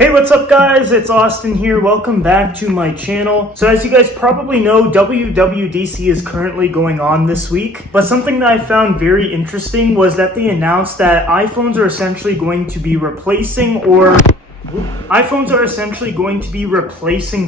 Hey, what's up guys? It's Austin here. Welcome back to my channel. So as you guys probably know, WWDC is currently going on this week, but something that I found very interesting was that they announced that iPhones are essentially going to be replacing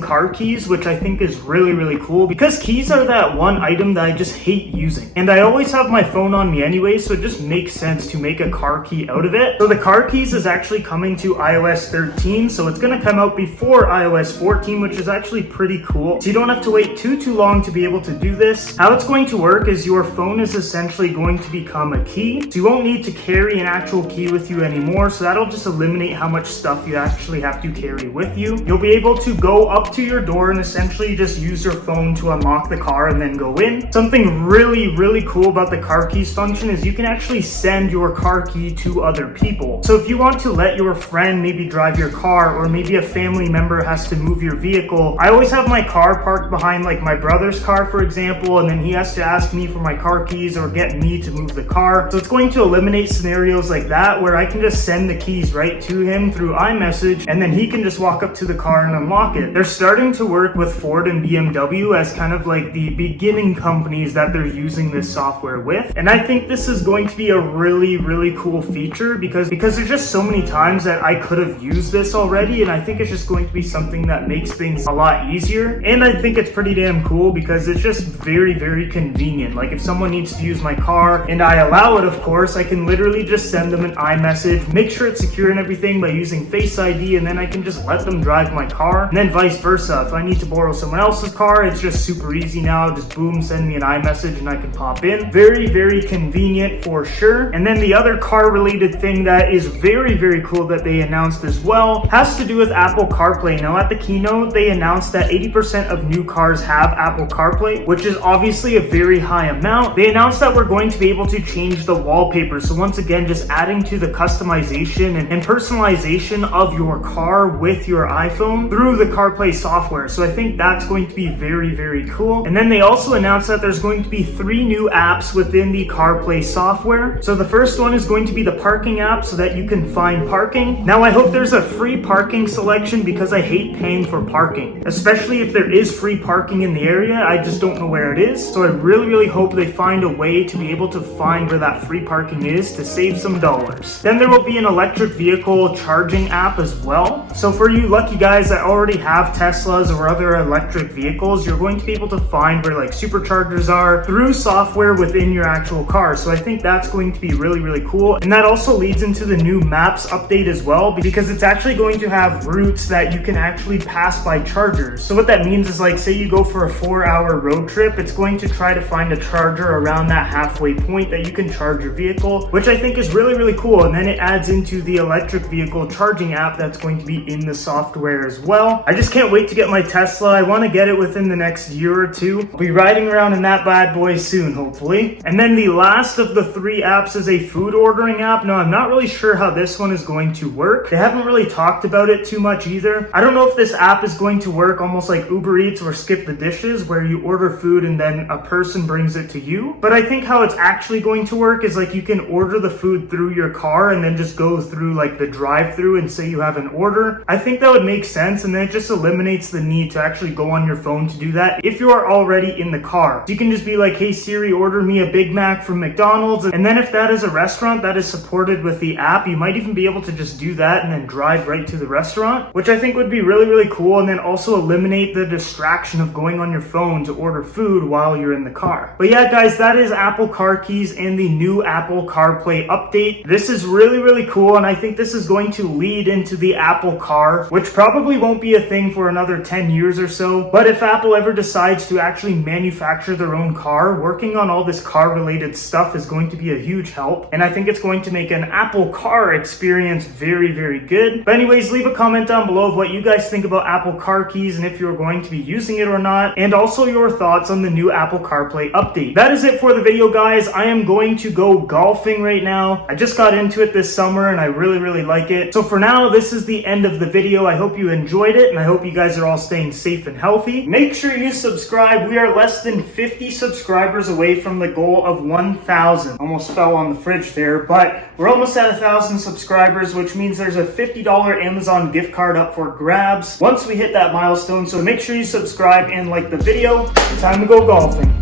car keys, which I think is really cool because keys are that one item that I just hate using. And I always have my phone on me anyway, so it just makes sense to make a car key out of it. So the car keys is actually coming to iOS 13, so it's going to come out before iOS 14, which is actually pretty cool. So you don't have to wait too long to be able to do this. How it's going to work is your phone is essentially going to become a key, so you won't need to carry an actual key with you anymore, so that'll just eliminate how much stuff you actually have to carry with you. You'll be able to go up to your door and essentially just use your phone to unlock the car and then go in. Something really cool about the car keys function is you can actually send your car key to other people. So if you want to let your friend maybe drive your car, or maybe a family member has to move your vehicle, I always have my car parked behind like my brother's car, for example, and then he has to ask me for my car keys or get me to move the car. So it's going to eliminate scenarios like that where I can just send the keys right to him through iMessage, and then he can just walk up to the car and unlock it. They're starting to work with Ford and BMW as kind of like the beginning companies that they're using this software with. And I think this is going to be a really cool feature because there's just so many times that I could have used this already, and I think it's just going to be something that makes things a lot easier. And I think it's pretty damn cool because it's just very convenient. Like if someone needs to use my car and I allow it, of course, I can literally just send them an iMessage, make sure it's secure and everything by using Face ID, and then I can just let them drive my car. And then vice versa, if I need to borrow someone else's car, it's just super easy now. Just boom, send me an iMessage and I can pop in. Very convenient for sure. And then the other car related thing that is very cool that they announced as well has to do with Apple CarPlay. Now at the keynote, they announced that 80% of new cars have Apple CarPlay, which is obviously a very high amount. They announced that we're going to be able to change the wallpaper. So once again, just adding to the customization and personalization of your car with your iPhone through the CarPlay software. So I think that's going to be very cool. And then they also announced that there's going to be 3 new apps within the CarPlay software. So the first one is going to be the parking app so that you can find parking. Now I hope there's a free parking selection because I hate paying for parking, especially if there is free parking in the area. I just don't know where it is. So I really hope they find a way to be able to find where that free parking is to save some dollars. Then there will be an electric vehicle charging app as well. So for you lucky guys that already have Teslas or other electric vehicles, you're going to be able to find where like superchargers are through software within your actual car. So I think that's going to be really cool. And that also leads into the new Maps update as well, because it's actually going to have routes that you can actually pass by chargers. So what that means is, like, say you go for a 4-hour road trip, it's going to try to find a charger around that halfway point that you can charge your vehicle, which I think is really cool. And then it adds into the electric vehicle charging app that's going to be in the software as well. I just can't wait to get my Tesla. I want to get it within the next year or two. I'll be riding around in that bad boy soon, hopefully. And then the last of the 3 apps is a food ordering app. Now I'm not really sure how this one is going to work. They haven't really talked about it too much either. I don't know if this app is going to work almost like Uber Eats or Skip the Dishes, where you order food and then a person brings it to you. But I think how it's actually going to work is like you can order the food through your car and then just go through like the drive-through and say you have an order. I think that would make sense, and then it just eliminates the need to actually go on your phone to do that if you are already in the car. So you can just be like, hey Siri, order me a Big Mac from McDonald's, and then if that is a restaurant that is supported with the app, you might even be able to just do that and then drive right to the restaurant, which I think would be really cool, and then also eliminate the distraction of going on your phone to order food while you're in the car. But yeah guys, that is Apple Car Keys and the new Apple CarPlay update. This is really cool, and I think this is going to lead into the Apple Car, which probably won't be a thing for another 10 years or so. But if Apple ever decides to actually manufacture their own car, working on all this car related stuff is going to be a huge help, and I think it's going to make an Apple Car experience very good. But anyways, leave a comment down below of what you guys think about Apple Car Keys and if you're going to be using it or not, and also your thoughts on the new Apple CarPlay update. That is it for the video guys. I am going to go golfing right now. I just got into it this summer and I really like it. So for now, this is the end end of the video. I hope you enjoyed it, and I hope you guys are all staying safe and healthy. Make sure you subscribe. We are less than 50 subscribers away from the goal of 1,000. Almost fell on the fridge there, but we're almost at 1,000 subscribers, which means there's a $50 Amazon gift card up for grabs once we hit that milestone. So make sure you subscribe and like the video. It's time to go golfing.